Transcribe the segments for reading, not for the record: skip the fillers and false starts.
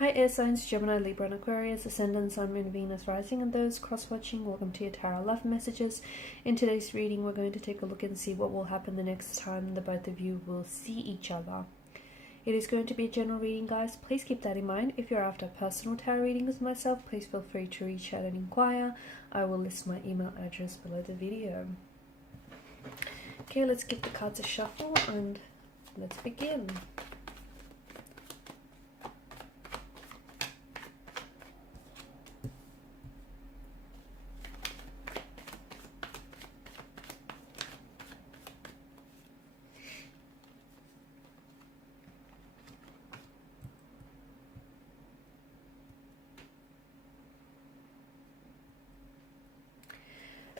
Hi air signs, Gemini, Libra and Aquarius, Ascendant, Sun, Moon, Venus, Rising, and those cross-watching. Welcome to your Tarot Love Messages. In today's reading, we're going to take a look and see what will happen the next time the both of you will see each other. It is going to be a general reading, guys. Please keep that in mind. If you're after a personal tarot reading with myself, please feel free to reach out and inquire. I will list my email address below the video. Okay, let's give the cards a shuffle and let's begin.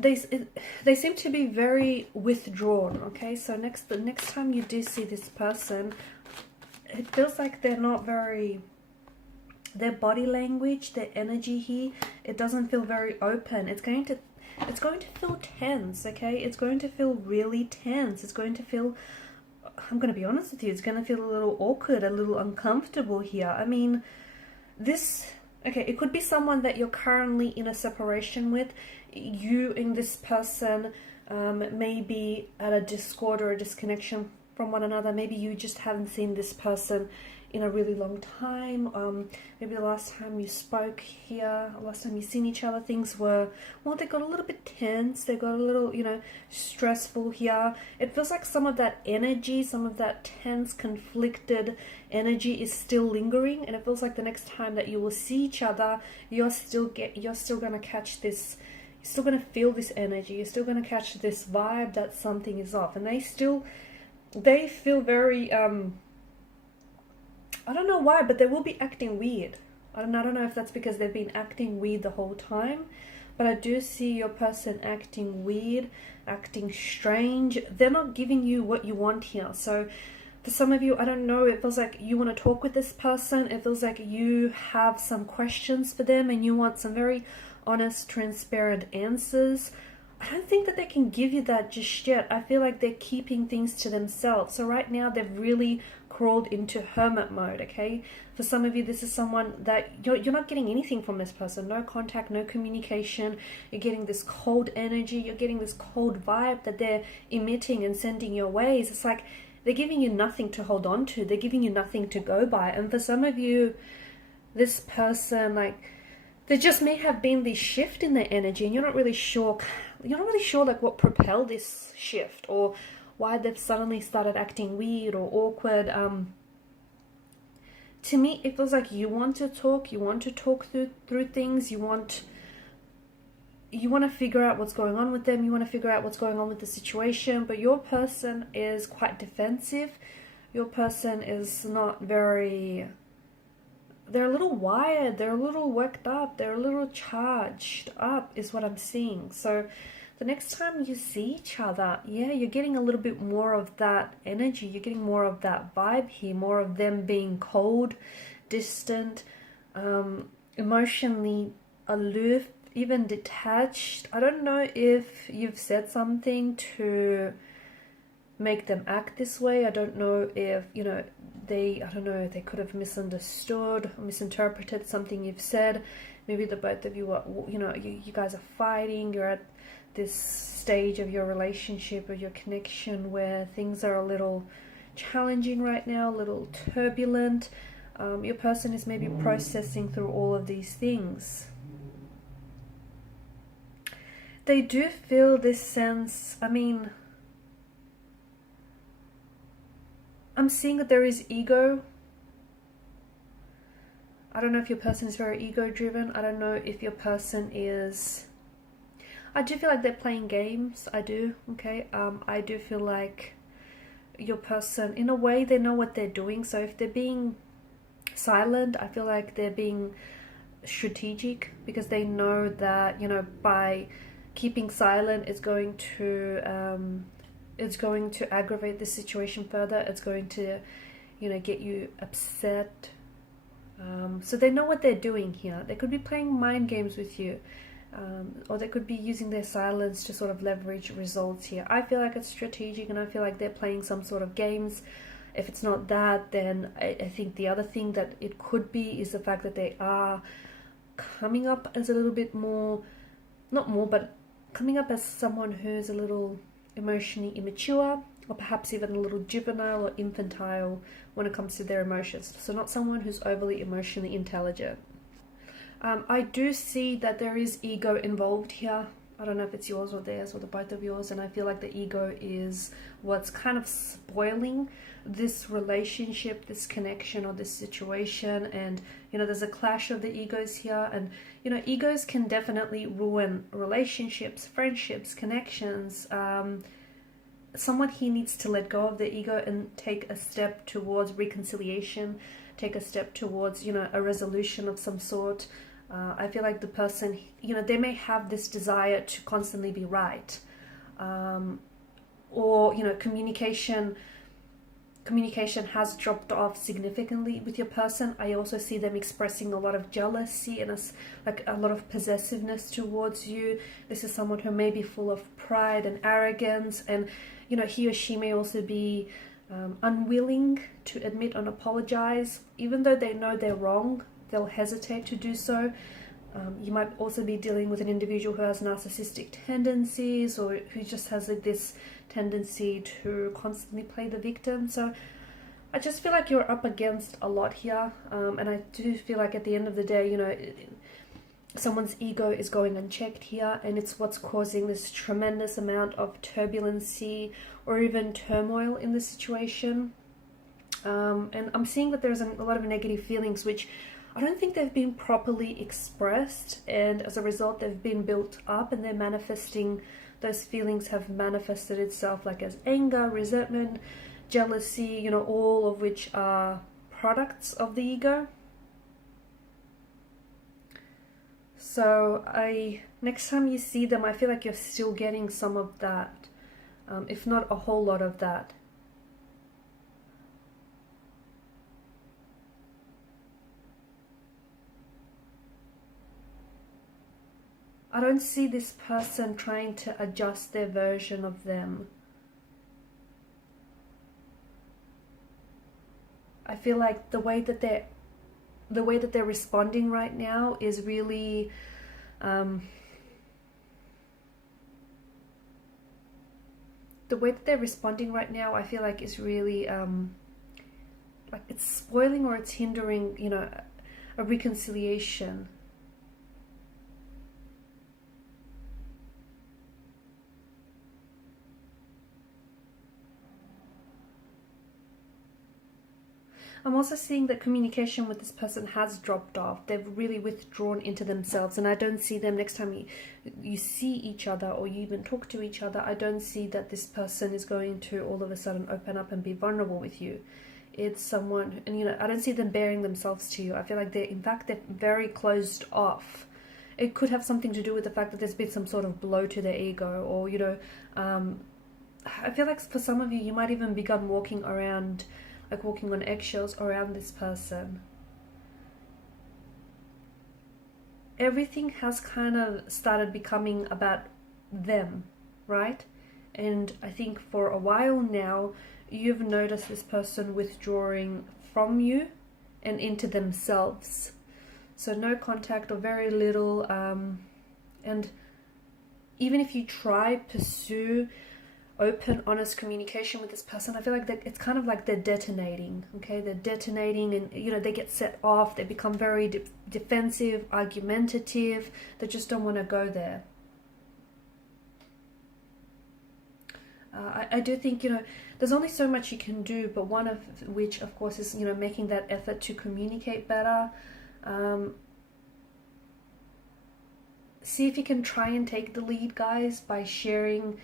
They seem to be very withdrawn. Okay, so the next time you do see this person, it feels like they're not very, their body language, their energy here, it doesn't feel very open. It's going to feel tense. Okay, it's going to feel really tense. It's going to feel, I'm going to be honest with you, it's going to feel a little awkward, a little uncomfortable here. I mean, okay, it could be someone that you're currently in a separation with. You and this person may be at a discord or a disconnection from one another. Maybe you just haven't seen this person in a really long time. Maybe the last time you spoke here, last time you seen each other, things were, well, they got a little bit tense. They got a little, stressful here. It feels like some of that energy, some of that tense, conflicted energy is still lingering. And it feels like the next time that you will see each other, you're still going to catch this. You're still going to feel this energy. You're still going to catch this vibe that something is off. And they feel very, I don't know why, but they will be acting weird. I don't know if that's because they've been acting weird the whole time. But I do see your person acting weird, acting strange. They're not giving you what you want here. So for some of you, I don't know, it feels like you want to talk with this person. It feels like you have some questions for them and you want some very honest, transparent answers. I don't think that they can give you that just yet. I feel like they're keeping things to themselves. So right now they've really crawled into hermit mode, okay? For some of you, this is someone that you're not getting anything from this person. No contact, no communication. You're getting this cold energy. You're getting this cold vibe that they're emitting and sending your ways. It's like they're giving you nothing to hold on to. They're giving you nothing to go by. And for some of you, this person, like, there just may have been this shift in their energy and you're not really sure like what propelled this shift or why they've suddenly started acting weird or awkward. To me, it feels like you want to talk through things. You want to figure out what's going on with them. You want to figure out what's going on with the situation, but your person is quite defensive. Your person is not very, they're a little wired, they're a little worked up, they're a little charged up is what I'm seeing. So the next time you see each other, yeah, you're getting a little bit more of that energy. You're getting more of that vibe here, more of them being cold, distant, emotionally aloof, even detached. I don't know if you've said something to make them act this way. I don't know if, they could have misunderstood or misinterpreted something you've said. Maybe the both of you are, you guys are fighting. You're at this stage of your relationship or your connection where things are a little challenging right now, a little turbulent. Your person is maybe processing through all of these things. They do feel this sense, I'm seeing that there is ego. I don't know if your person is very ego driven. I don't know if your person is, I do feel like they're playing games. I do, okay? I do feel like your person, in a way, they know what they're doing. So if they're being silent, I feel like they're being strategic because they know that, by keeping silent, it's going to aggravate the situation further. It's going to, get you upset. So they know what they're doing here. They could be playing mind games with you. Or they could be using their silence to sort of leverage results here. I feel like it's strategic and I feel like they're playing some sort of games. If it's not that, then I think the other thing that it could be is the fact that they are coming up as a little bit more, not more, but coming up as someone who's a little emotionally immature, or perhaps even a little juvenile or infantile when it comes to their emotions. So not someone who's overly emotionally intelligent. I do see that there is ego involved here. I don't know if it's yours or theirs or the both of yours, and I feel like the ego is what's kind of spoiling this relationship, this connection, or this situation. And there's a clash of the egos here, and egos can definitely ruin relationships, friendships, connections. Someone here needs to let go of the ego and take a step towards reconciliation, take a step towards a resolution of some sort. I feel like the person, they may have this desire to constantly be right, or communication has dropped off significantly with your person. I also see them expressing a lot of jealousy and a lot of possessiveness towards you. This is someone who may be full of pride and arrogance, and he or she may also be unwilling to admit and apologize. Even though they know they're wrong, they'll hesitate to do so. You might also be dealing with an individual who has narcissistic tendencies, or who just has this tendency to constantly play the victim. So I just feel like you're up against a lot here, and I do feel like at the end of the day, someone's ego is going unchecked here, and it's what's causing this tremendous amount of turbulency or even turmoil in the situation. And I'm seeing that there's a lot of negative feelings which I don't think they've been properly expressed, and as a result they've been built up, and they're manifesting, those feelings have manifested itself like as anger, resentment, jealousy, all of which are products of the ego. So next time you see them, I feel like you're still getting some of that, if not a whole lot of that. I don't see this person trying to adjust their version of them. I feel like the way that they're responding right now is really the way that they're responding right now, I feel like is really like it's spoiling or it's hindering, a reconciliation. I'm also seeing that communication with this person has dropped off. They've really withdrawn into themselves, and I don't see them next time you see each other or you even talk to each other. I don't see that this person is going to all of a sudden open up and be vulnerable with you. It's someone, and I don't see them bearing themselves to you. I feel like they're very closed off. It could have something to do with the fact that there's been some sort of blow to their ego, or I feel like for some of you, you might even become walking around, like walking on eggshells around this person. Everything has kind of started becoming about them, right? And I think for a while now, you've noticed this person withdrawing from you and into themselves. So no contact or very little. And even if you pursue open, honest communication with this person, I feel like it's kind of like they're detonating, okay? They're detonating, and they get set off, they become very defensive, argumentative, they just don't want to go there. I do think, there's only so much you can do, but one of which, of course, is, making that effort to communicate better. See if you can try and take the lead, guys, by sharing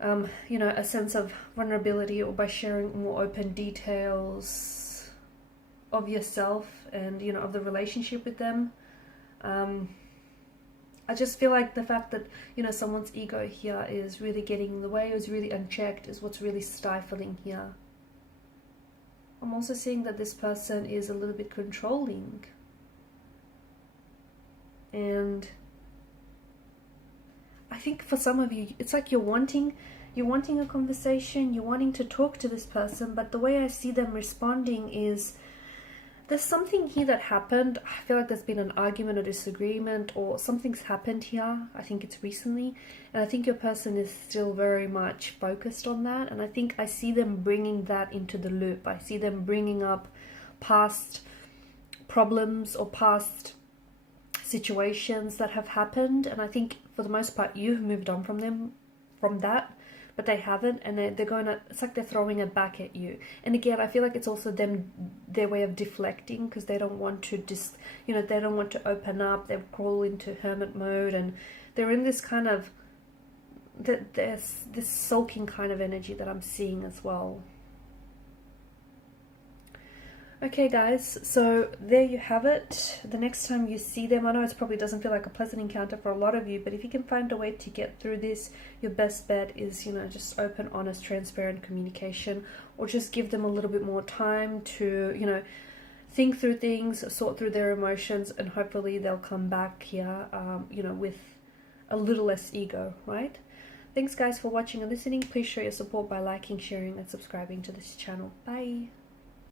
a sense of vulnerability, or by sharing more open details of yourself and, of the relationship with them. I just feel like the fact that, someone's ego here is really getting in the way, is really unchecked, is what's really stifling here. I'm also seeing that this person is a little bit controlling. And I think for some of you, it's like you're wanting You're wanting a conversation, you're wanting to talk to this person, but the way I see them responding is there's something here that happened. I feel like there's been an argument or disagreement, or something's happened here. I think it's recently. And I think your person is still very much focused on that. And I think I see them bringing that into the loop. I see them bringing up past problems or past situations that have happened. And I think for the most part, you've moved on from them, from that. But they haven't, and they're going to, it's like they're throwing it back at you. And again, I feel like it's also them, their way of deflecting, because they don't want to they don't want to open up. They crawl into hermit mode, and they're in this kind of, there's this sulking kind of energy that I'm seeing as well. Okay guys, so there you have it. The next time you see them, I know it probably doesn't feel like a pleasant encounter for a lot of you, but if you can find a way to get through this, your best bet is, just open, honest, transparent communication, or just give them a little bit more time to, think through things, sort through their emotions, and hopefully they'll come back here, with a little less ego, right? Thanks guys for watching and listening. Please show your support by liking, sharing, and subscribing to this channel. Bye.